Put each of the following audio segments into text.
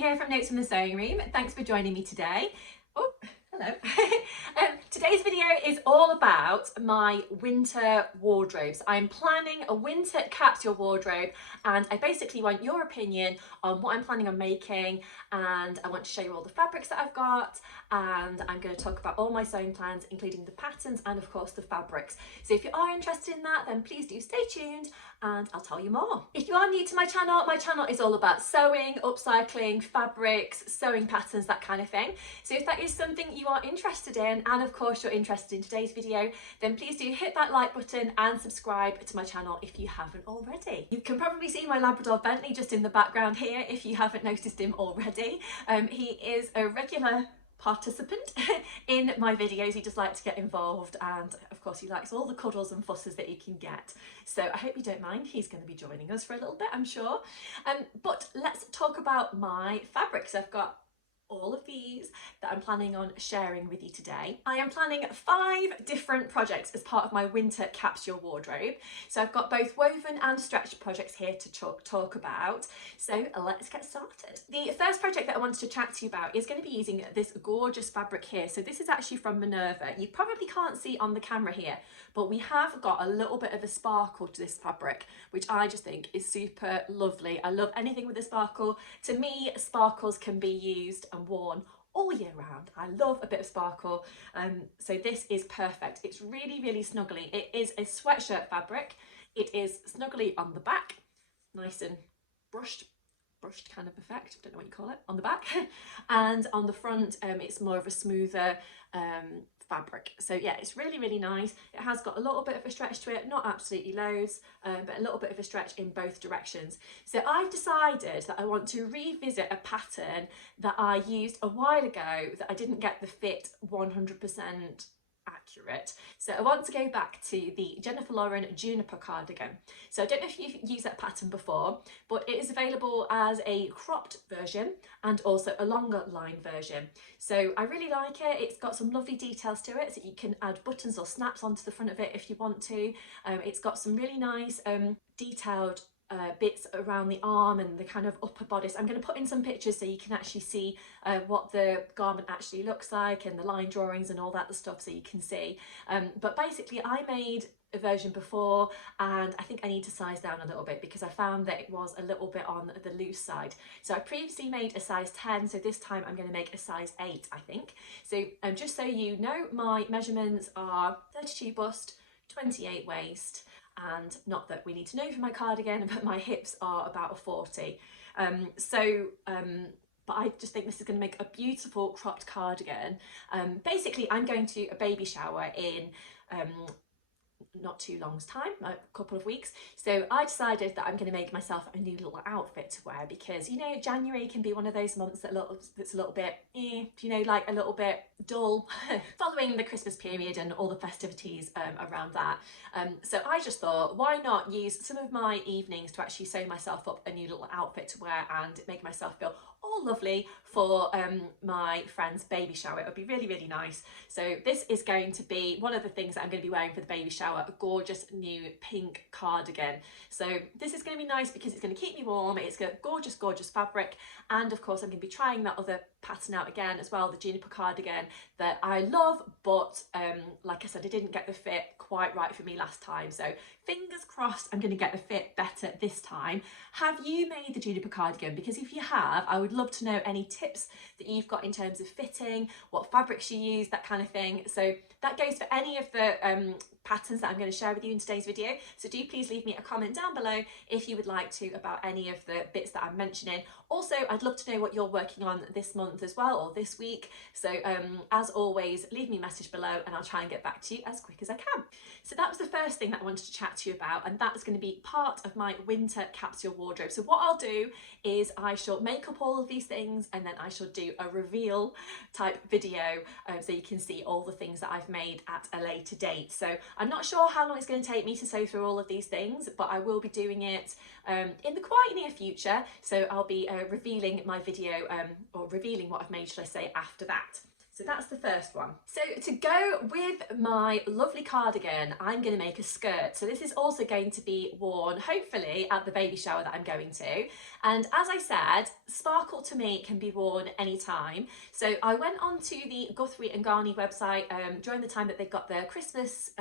here from Notes from the Sewing Room. Thanks for joining me today. Oh, hello. Today's video is all about my winter wardrobes. I'm planning a winter capsule wardrobe and I basically want your opinion on what I'm planning on making, and I want to show you all the fabrics that I've got, and I'm going to talk about all my sewing plans, including the patterns and of course the fabrics. So if you are interested in that, then please do stay tuned and I'll tell you more. If you are new to my channel is all about sewing, upcycling, fabrics, sewing patterns, that kind of thing. So if that is something you are interested in, and of course you're interested in today's video, then please do hit that like button and subscribe to my channel if you haven't already. You can probably see my Labrador Bentley just in the background here if you haven't noticed him already. He is a regular participant in my videos. He just likes to get involved, and of course he likes all the cuddles and fusses that he can get. So I hope you don't mind. He's going to be joining us for a little bit, I'm sure. But let's talk about my fabrics. I've got all of these that I'm planning on sharing with you today. I am planning 5 different projects as part of my winter capsule wardrobe. So I've got both woven and stretched projects here to talk about. So let's get started. The first project that I wanted to chat to you about is going to be using this gorgeous fabric here. So this is actually from Minerva. You probably can't see on the camera here, but we have got a little bit of a sparkle to this fabric, which I just think is super lovely. I love anything with a sparkle. To me, sparkles can be used and worn all year round. I love a bit of sparkle, so this is perfect. It's really, really snuggly. It is a sweatshirt fabric. It is snuggly on the back, nice and brushed kind of effect, I don't know what you call it, on the back. And on the front, it's more of a smoother fabric. So yeah, it's really, really nice. It has got a little bit of a stretch to it, not absolutely loads, but a little bit of a stretch in both directions. So I've decided that I want to revisit a pattern that I used a while ago that I didn't get the fit 100% accurate. So I want to go back to the Jennifer Lauren Juniper cardigan. So I don't know if you've used that pattern before, but it is available as a cropped version and also a longer line version. So I really like it. It's got some lovely details to it, so you can add buttons or snaps onto the front of it if you want to. It's got some really nice detailed bits around the arm and the kind of upper bodice. I'm going to put in some pictures so you can actually see what the garment actually looks like, and the line drawings and all that stuff, so you can see. But basically I made a version before and I think I need to size down a little bit because I found that it was a little bit on the loose side. So I previously made a size 10, so this time I'm going to make a size 8, I think. So just so you know, my measurements are 32 bust, 28 waist, and not that we need to know for my cardigan, but my hips are about a 40. But I just think this is going to make a beautiful cropped cardigan. Basically, I'm going to a baby shower in not too long's time, a couple of weeks. So I decided that I'm going to make myself a new little outfit to wear because, you know, January can be one of those months that's a little bit, like a little bit dull following the Christmas period and all the festivities around that. So I just thought, why not use some of my evenings to actually sew myself up a new little outfit to wear and make myself feel all lovely for my friend's baby shower. It would be really, really nice. So this is going to be one of the things that I'm going to be wearing for the baby shower, a gorgeous new pink cardigan. So this is going to be nice because it's going to keep me warm. It's got gorgeous, gorgeous fabric. And of course, I'm going to be trying that other pattern out again as well, the juniper cardigan that I love, but like I said, it didn't get the fit quite right for me last time. So fingers crossed I'm going to get the fit better this time. Have you made the juniper cardigan? Because if you have, I would love to know any tips that you've got in terms of fitting, what fabrics you use, that kind of thing. So that goes for any of the patterns that I'm going to share with you in today's video. So do please leave me a comment down below if you would like to about any of the bits that I'm mentioning. Also, I'd love to know what you're working on this month as well, or this week. So as always, leave me a message below and I'll try and get back to you as quick as I can. So that was the first thing that I wanted to chat to you about, and that's going to be part of my winter capsule wardrobe. So what I'll do is I shall make up all of these things and then I shall do a reveal type video so you can see all the things that I've made at a later date. So I'm not sure how long it's going to take me to sew through all of these things, but I will be doing it in the quite near future. So I'll be revealing my video or revealing what I've made, should I say, after that. So that's the first one. So to go with my lovely cardigan, I'm going to make a skirt. So this is also going to be worn, hopefully, at the baby shower that I'm going to. And as I said, sparkle to me can be worn anytime. So I went onto the Guthrie and Garney website during the time that they got their Christmas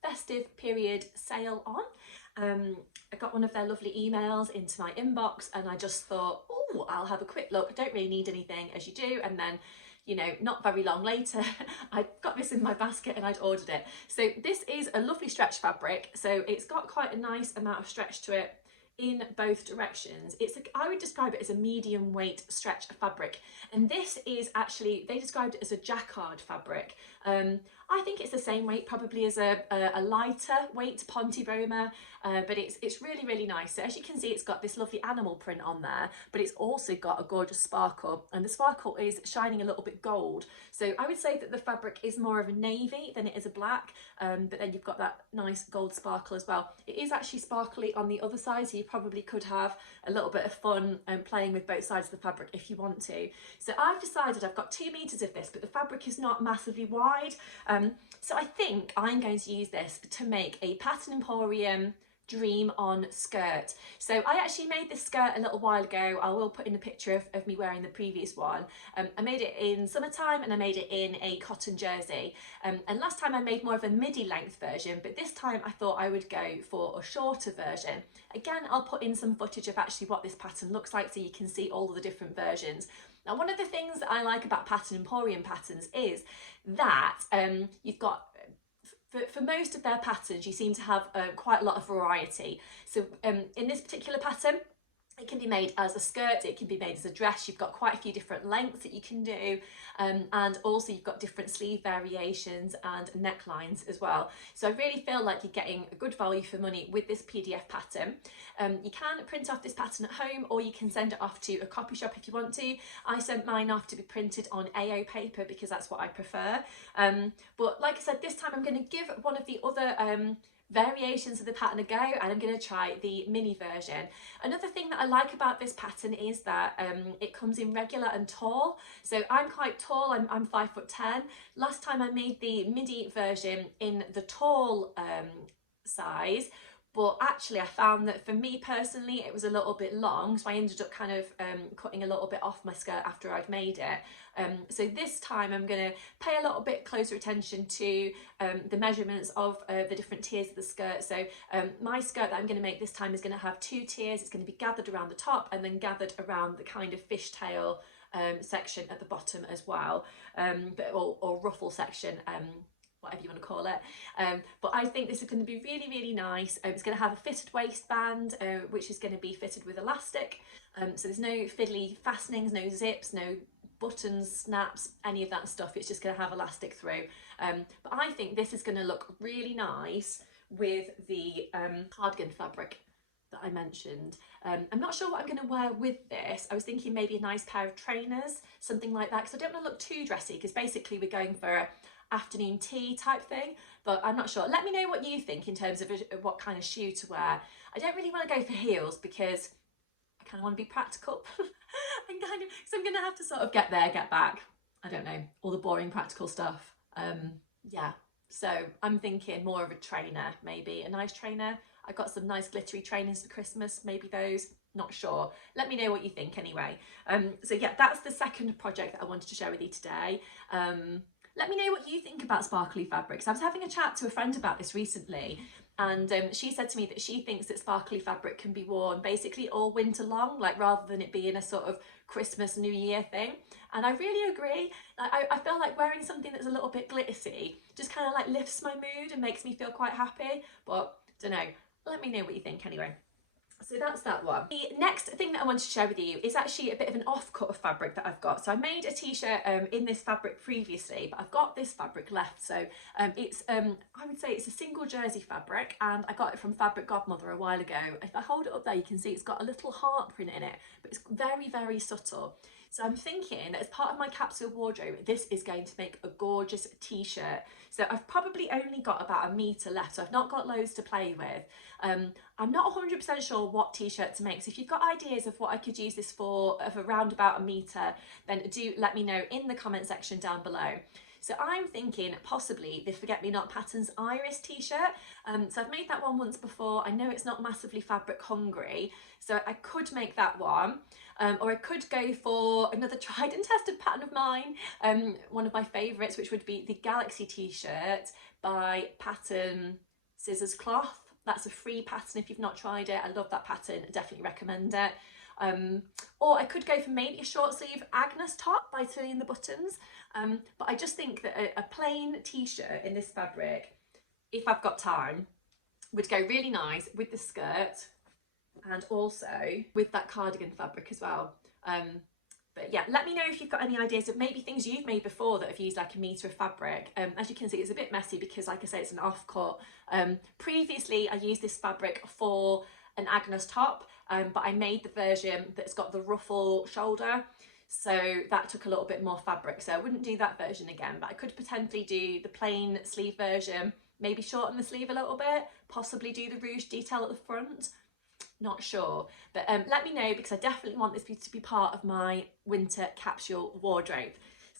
festive period sale on. I got one of their lovely emails into my inbox and I just thought, oh, I'll have a quick look. I don't really need anything, as you do. And then, you know, not very long later, I got this in my basket and I'd ordered it. So this is a lovely stretch fabric. So it's got quite a nice amount of stretch to it in both directions. I would describe it as a medium weight stretch fabric. And this is actually, they described it as a jacquard fabric. I think it's the same weight probably as a lighter weight Ponte Roma, but it's really, really nice. So as you can see, it's got this lovely animal print on there, but it's also got a gorgeous sparkle, and the sparkle is shining a little bit gold. So I would say that the fabric is more of a navy than it is a black, but then you've got that nice gold sparkle as well. It is actually sparkly on the other side, so you probably could have a little bit of fun playing with both sides of the fabric if you want to. So I've decided I've got 2 meters of this, but the fabric is not massively wide. So I think I'm going to use this to make a Pattern Emporium Dream On skirt. So I actually made this skirt a little while ago. I will put in a picture of me wearing the previous one. I made it in summertime and I made it in a cotton jersey. And last time I made more of a midi length version, but this time I thought I would go for a shorter version. Again, I'll put in some footage of actually what this pattern looks like so you can see all of the different versions. Now, one of the things that I like about Pattern Emporium patterns is that you've got, for most of their patterns, you seem to have quite a lot of variety. So in this particular pattern, it can be made as a skirt, it can be made as a dress. You've got quite a few different lengths that you can do, and also you've got different sleeve variations and necklines as well. So I really feel like you're getting a good value for money with this PDF pattern. You can print off this pattern at home, or you can send it off to a copy shop if you want to. I sent mine off to be printed on AO paper because that's what I prefer. But like I said, this time I'm going to give one of the other variations of the pattern a go, and I'm going to try the mini version. Another thing that I like about this pattern is that it comes in regular and tall. So I'm quite tall, I'm 5'10". Last time I made the midi version in the tall size, but actually I found that for me personally it was a little bit long, so I ended up kind of cutting a little bit off my skirt after I'd made it. So this time I'm going to pay a little bit closer attention to the measurements of the different tiers of the skirt. So my skirt that I'm going to make this time is going to have 2 tiers. It's going to be gathered around the top and then gathered around the kind of fishtail section at the bottom as well, or ruffle section, whatever you want to call it. But I think this is going to be really, really nice. It's going to have a fitted waistband, which is going to be fitted with elastic. So there's no fiddly fastenings, no zips, no buttons, snaps, any of that stuff. It's just going to have elastic through. But I think this is going to look really nice with the cardigan fabric that I mentioned. I'm not sure what I'm going to wear with this. I was thinking maybe a nice pair of trainers, something like that, because I don't want to look too dressy, because basically we're going for a afternoon tea type thing, but I'm not sure. Let me know what you think in terms of what kind of shoe to wear. I don't really want to go for heels because I kind of want to be practical. So I'm going to have to sort of get there, get back. I don't know, all the boring practical stuff. Yeah, so I'm thinking more of a trainer, maybe a nice trainer. I got some nice glittery trainers for Christmas, maybe those, not sure. Let me know what you think anyway. So yeah, that's the second project that I wanted to share with you today. Let me know what you think about sparkly fabrics. I was having a chat to a friend about this recently, and she said to me that she thinks that sparkly fabric can be worn basically all winter long, like rather than it being a sort of Christmas, New Year thing. And I really agree. I feel like wearing something that's a little bit glittery just kind of like lifts my mood and makes me feel quite happy. But don't know, let me know what you think anyway. So that's that one. The next thing that I wanted to share with you is actually a bit of an off-cut of fabric that I've got. So I made a t-shirt in this fabric previously, but I've got this fabric left. So it's, I would say it's a single jersey fabric, and I got it from Fabric Godmother a while ago. If I hold it up there, you can see it's got a little heart print in it, but it's very, very subtle. So I'm thinking that as part of my capsule wardrobe, this is going to make a gorgeous t-shirt. So I've probably only got about a metre left, so I've not got loads to play with. I'm not 100% sure what t-shirt to make, so if you've got ideas of what I could use this for of around about a metre, then do let me know in the comment section down below. So I'm thinking possibly the Forget Me Not Patterns Iris t-shirt. So I've made that one once before. I know it's not massively fabric hungry, so I could make that one. Or I could go for another tried and tested pattern of mine, one of my favourites, which would be the Galaxy t-shirt by Pattern Scissors Cloth. That's a free pattern if you've not tried it. I love that pattern, I definitely recommend it. Or I could go for maybe a short sleeve Agnes top by turning the buttons. But I just think that a plain t-shirt in this fabric, if I've got time, would go really nice with the skirt and also with that cardigan fabric as well. But yeah, let me know if you've got any ideas of maybe things you've made before that have used like a metre of fabric. As you can see, it's a bit messy because, like I say, it's an offcut. Previously, I used this fabric for an Agnes top, but I made the version that's got the ruffle shoulder. So that took a little bit more fabric. So I wouldn't do that version again, but I could potentially do the plain sleeve version, maybe shorten the sleeve a little bit, possibly do the ruche detail at the front. Not sure, but let me know because I definitely want this to be part of my winter capsule wardrobe.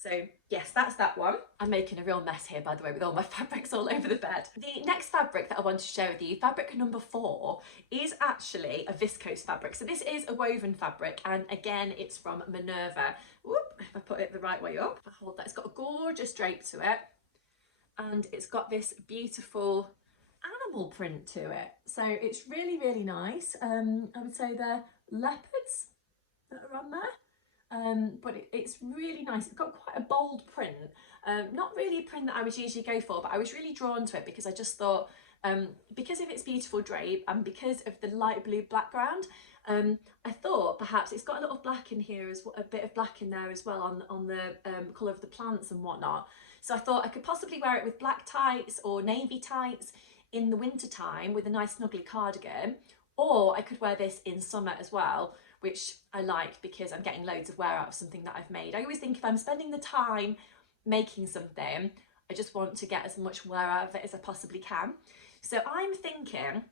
So yes, that's that one. I'm making a real mess here, by the way, with all my fabrics all over the bed. The next fabric that I want to share with you, fabric number 4, is actually a viscose fabric. So this is a woven fabric, and again, it's from Minerva. Whoop, if I put it the right way up, if I hold that, it's got a gorgeous drape to it, and it's got this beautiful animal print to it. So it's really, really nice. I would say they're leopards that are on there. But it's really nice. It's got quite a bold print. Not really a print that I would usually go for, but I was really drawn to it because I just thought, because of its beautiful drape and because of the light blue background, I thought perhaps it's got a little black in here, as a bit of black in there as well on the colour of the plants and whatnot. So I thought I could possibly wear it with black tights or navy tights in the winter time with a nice snuggly cardigan, or I could wear this in summer as well, which I like because I'm getting loads of wear out of something that I've made. I always think if I'm spending the time making something, I just want to get as much wear out of it as I possibly can. So I'm thinking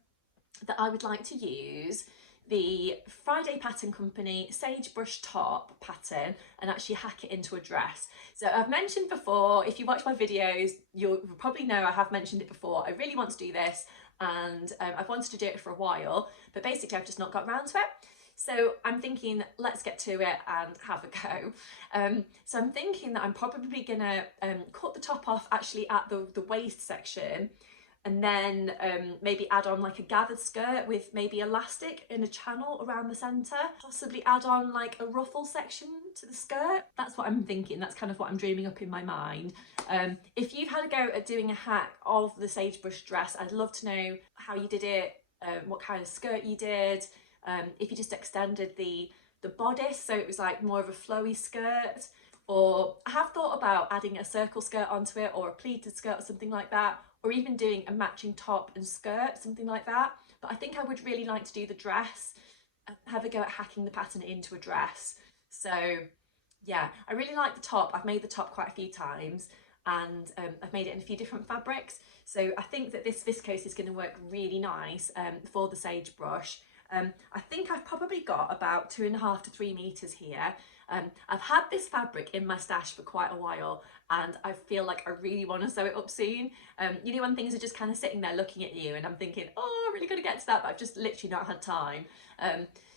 that I would like to use the Friday Pattern Company sagebrush top pattern and actually hack it into a dress. So I've mentioned before, if you watch my videos, you'll probably know I have mentioned it before. I really want to do this, and I've wanted to do it for a while, but basically I've just not got around to it. So I'm thinking, let's get to it and have a go. So I'm thinking that I'm probably gonna cut the top off actually at the waist section, and then maybe add on like a gathered skirt with maybe elastic in a channel around the centre, possibly add on like a ruffle section to the skirt. That's what I'm thinking. That's kind of what I'm dreaming up in my mind. If you've had a go at doing a hack of the sagebrush dress, I'd love to know how you did it, what kind of skirt you did, if you just extended the bodice so it was like more of a flowy skirt, or I have thought about adding a circle skirt onto it, or a pleated skirt or something like that, or even doing a matching top and skirt, something like that. But I think I would really like to do the dress, have a go at hacking the pattern into a dress. So yeah, I really like the top. I've made the top quite a few times, and I've made it in a few different fabrics. So I think that this viscose is going to work really nice for the sagebrush. I think I've probably got about 2.5 to 3 meters here. I've had this fabric in my stash for quite a while, and I feel like I really want to sew it up soon. You know, when things are just kind of sitting there looking at you and I'm thinking, oh, I'm really going to get to that, but I've just literally not had time.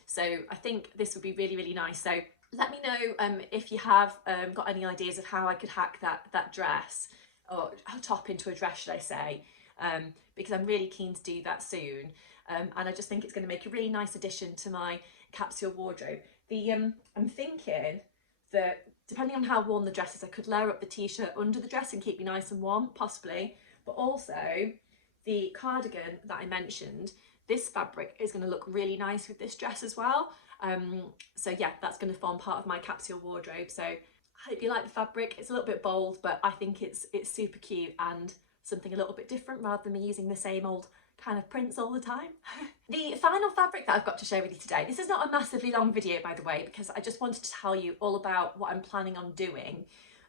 So I think this would be really, really nice. So let me know if you have got any ideas of how I could hack that dress, or top into a dress, should I say, because I'm really keen to do that soon. And I just think it's going to make a really nice addition to my capsule wardrobe. I'm thinking that depending on how warm the dress is, I could layer up the t-shirt under the dress and keep me nice and warm, possibly. But also the cardigan that I mentioned, this fabric is going to look really nice with this dress as well. So yeah, that's going to form part of my capsule wardrobe. So I hope you like the fabric. It's a little bit bold, but I think it's super cute and something a little bit different rather than me using the same old kind of prints all the time. The final fabric that I've got to share with you today, this is not a massively long video by the way, because I just wanted to tell you all about what I'm planning on doing.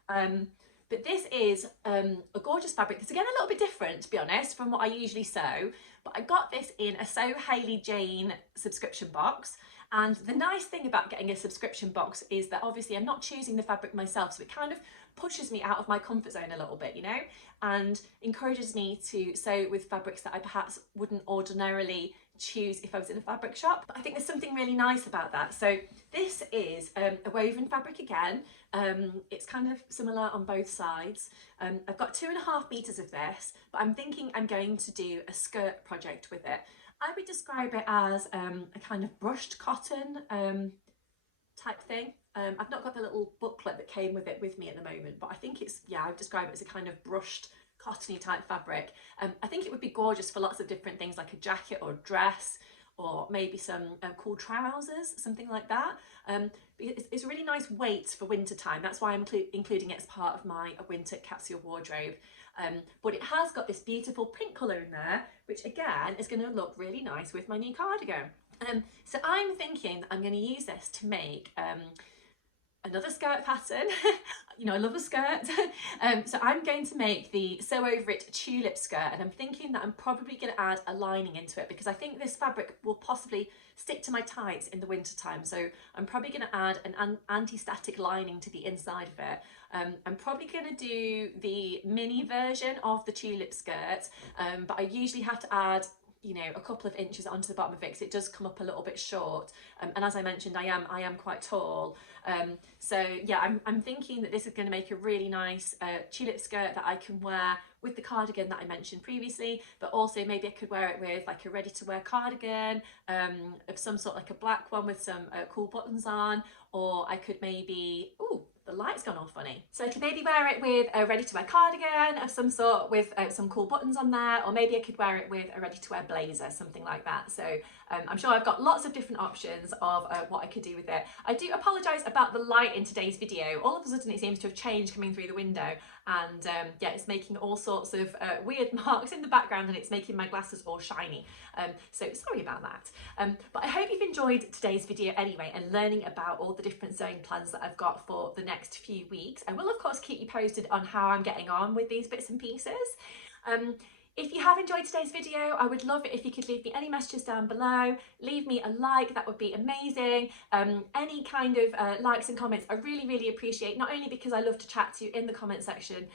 But this is a gorgeous fabric. It's again a little bit different, to be honest, from what I usually sew, but I got this in a Sew Hayley Jane subscription box. And the nice thing about getting a subscription box is that obviously I'm not choosing the fabric myself, so it kind of pushes me out of my comfort zone a little bit, you know, and encourages me to sew with fabrics that I perhaps wouldn't ordinarily choose if I was in a fabric shop. But I think there's something really nice about that. So this is a woven fabric again. It's kind of similar on both sides. I've got 2.5 meters of this, but I'm thinking I'm going to do a skirt project with it. I would describe it as a kind of brushed cotton type thing. I've not got the little booklet that came with it with me at the moment, but I think it's, yeah, I would describe it as a kind of brushed cottony type fabric. I think it would be gorgeous for lots of different things like a jacket or dress, or maybe some cool trousers, something like that. It's a really nice weight for winter time. That's why I'm including it as part of my winter capsule wardrobe. But it has got this beautiful pink colour in there, which again is going to look really nice with my new cardigan. So I'm thinking that I'm going to use this to make another skirt pattern. You know, I love a skirt. So I'm going to make the Sew Over It tulip skirt, and I'm thinking that I'm probably going to add a lining into it because I think this fabric will possibly stick to my tights in the winter time. So I'm probably going to add an anti-static lining to the inside of it. I'm probably going to do the mini version of the tulip skirt, but I usually have to add, you know, a couple of inches onto the bottom of it because it does come up a little bit short. And as I mentioned, I am quite tall. So yeah, I'm thinking that this is going to make a really nice tulip skirt that I can wear with the cardigan that I mentioned previously, but also maybe I could wear it with like a ready to wear cardigan of some sort, like a black one with some cool buttons on, or I could maybe, ooh, the light's gone all funny. So I could maybe wear it with a ready to wear cardigan of some sort with some cool buttons on there, or maybe I could wear it with a ready to wear blazer, something like that. So I'm sure I've got lots of different options of what I could do with it. I do apologise about the light in today's video. All of a sudden it seems to have changed coming through the window, and yeah, it's making all sorts of weird marks in the background, and it's making my glasses all shiny. So sorry about that. But I hope you've enjoyed today's video anyway, and learning about all the different sewing plans that I've got for the next few weeks. I will of course keep you posted on how I'm getting on with these bits and pieces. If you have enjoyed today's video, I would love it if you could leave me any messages down below. Leave me a like, that would be amazing. Any kind of likes and comments I really appreciate, not only because I love to chat to you in the comment section,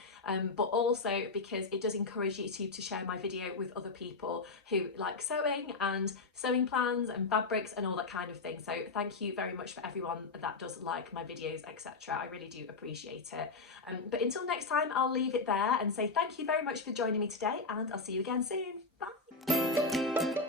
but also because it does encourage YouTube to share my video with other people who like sewing and sewing plans and fabrics and all that kind of thing. So thank you very much for everyone that does like my videos, etc. I really do appreciate it. But until next time, I'll leave it there and say thank you very much for joining me today, and I'll see you again soon. Bye.